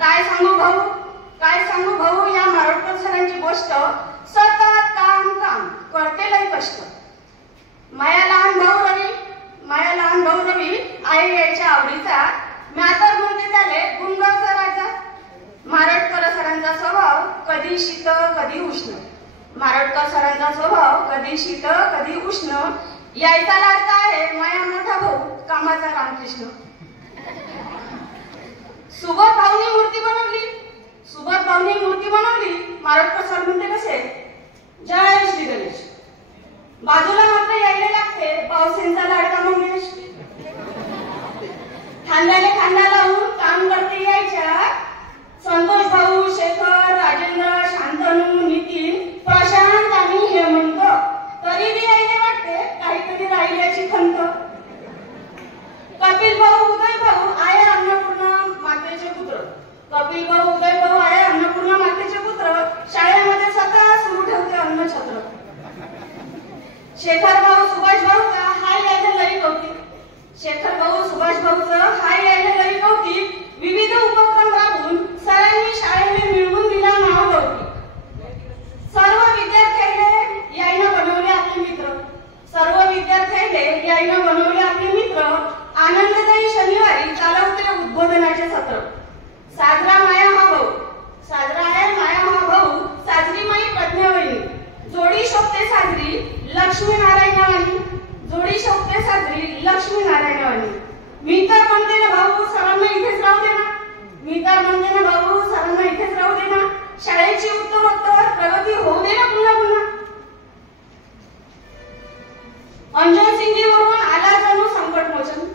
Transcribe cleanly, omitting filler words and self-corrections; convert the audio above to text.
काय सांगू भाऊ, काय सांगू भाऊ, या मारोडकर सरांची गोष्ट. सतत काम काम करते लई कष्ट. माया लहान भाऊ रवी आई यायच्या आवडीचा. म्यातर म्हणते त्याले गुणगावचा राजा. मारोडकर सरांचा स्वभाव कधी शीतळ कधी उष्ण. मारोडकर सरांचा स्वभाव कधी शीतळ कधी उष्ण. यायचा लाडका आहे माया मोठा भाऊ कामाचा रामकृष्ण. सुबोध भाऊनी मूर्ती बनवली. मारोडकर सर म्हणते कसे, जय श्री गणेश. बाजूला मात्र यायला लागते पावसेंचा लाडका मंगेश. खांद्याने खांदा लावून काम करते यायच्या संतोष भाऊ, शेखर, राजेंद्र, शांतनू, नितीन, प्रशांत आणि हेमंत. तरी बी यायला वाटते काहीतरी राहिल्याची खंत. कपिल भाऊ, उदय भाऊ आया अन्नपूर्णा मातेचे पुत्र. कपिल भाऊ, उदय भाऊ आया अन्नपूर्णा मातेचे पुत्र. शाळेमध्ये स्वतः सुरू ठेवते अन्नछत्र. शेखर भाऊ, सुभाष भाऊचा हाय यायला लई कौतिक. शेखर भाऊ, सुभाष भाऊचं हाय यायला लई कौतिक. विविध उपक्रम राबवून सरांनी शाळेने मिळवून दिला नाव लौकिक. सर्व विद्यार्थ्यांनी यायनं बनवले आपले मित्र. आनंददायी शनिवारी चालवते उद्बोधनाचे सत्र. साजरा माया हा भाऊ, साजरा आहे माया हा भाऊ. साजरी माई प्रज्ञावणी, जोडी शोभते साजरी लक्ष्मी नारायणवाणी. जोडी शोभते साजरी लक्ष्मी नारायणवाणी. मी तर म्हणते ना भाऊ सरांना इथेच राहू दे ना. शाळेची उत्तरोत्तर प्रगती होऊ दे ना पुन्हा पुन्हा. अंजन सिंगजी वरून आला जणू संकटमोचन.